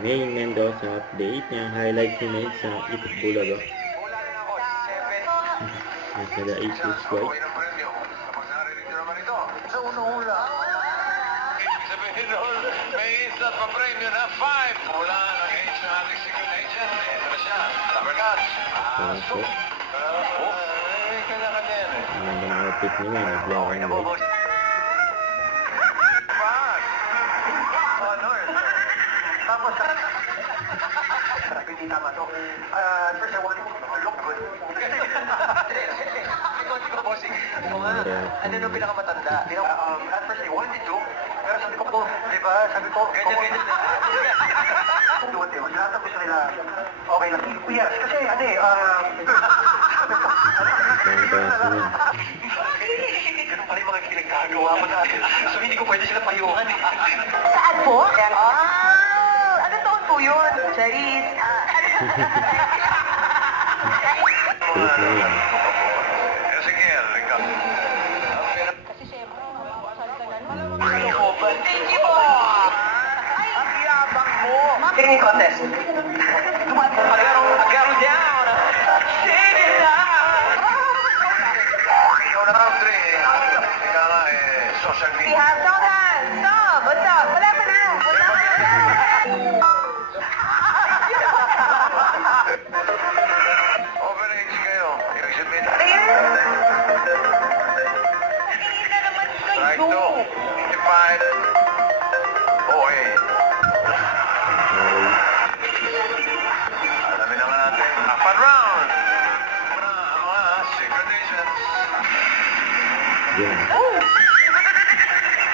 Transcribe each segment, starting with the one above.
May Mendoza update niya highlight image sa Itik Bulaga. Nasa 8 weeks white. Sa una-una. Ibig sabihin doon, may isa pa premium na 5 mula ng age ng ating secret agent. Ito na siya, Rubber Guts. Pasok. Kanya-kanya yan eh. Ang ganda ng outfit niya, may black and white. Tapos, hindi tama to. First, I want to look good. Bossing. Ano nung pinakamatanda? At first, I wanted to. Pero sabi ko po, di ba? Sabi ko, ganyan. Doon, di ba? Lahat ang gusto nila, okay lang. Yes, kasi, ano eh, ganun pala yung mga pinagkagawa mo na. So, hindi ko pwede sila payuhan eh. Saan po? Ano taon po yun? Charis. Sige, ikaw. Kasi syempre, makakasal ka na. Thank you po! Ang yabang mo! Singing contest. Agarong down! Sing it out! Ikaw na round 3. Ika nga social We media. have no hands. Stop. What's up? Wala pa na. Wala pa na. Overage kayo. Ibig sabihin. Hindi naman Strike kayo. 2. 55. Okay. Alamin naman natin. Apat round. Muna ang mga secret agents. Yun.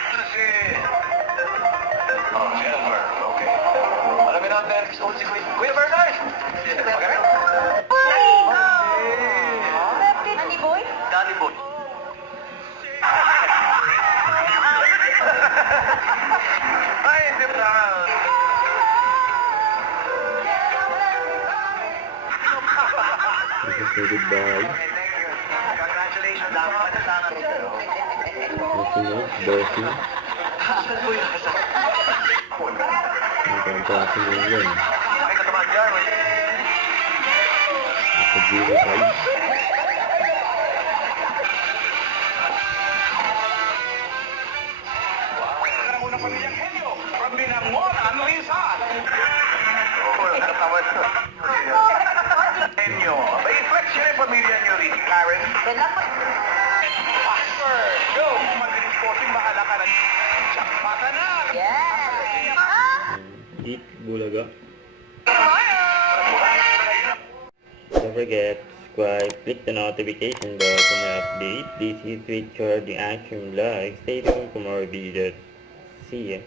Ito si... Oh, Jennifer. Okay. Alamin natin. Si Kuya Bernard. Magaling. Honey boy? Danny Boy. Ay, hindi pa. This is so goodbye. Congratulations, dami matatangan. Nasunod, bossing. Saan po yung nasa? Ang pangkasin mo yun. Ay, katamaan dyan. Nasa 05. Unang pamilyang Helio, from Binangonan, Rizal. Oo, natawa na. Helio, may inflection yung pamilya niyo, Ricky Karen. Wala pa. Pastor, go! Mabilis po, bahala ka na. Jackpata na! Yeah. Eat Bulaga. Tomorrow. Don't forget, subscribe, click the notification bell for more update. This is Richard, the Action Vlog. Stay tuned for more videos. See ya.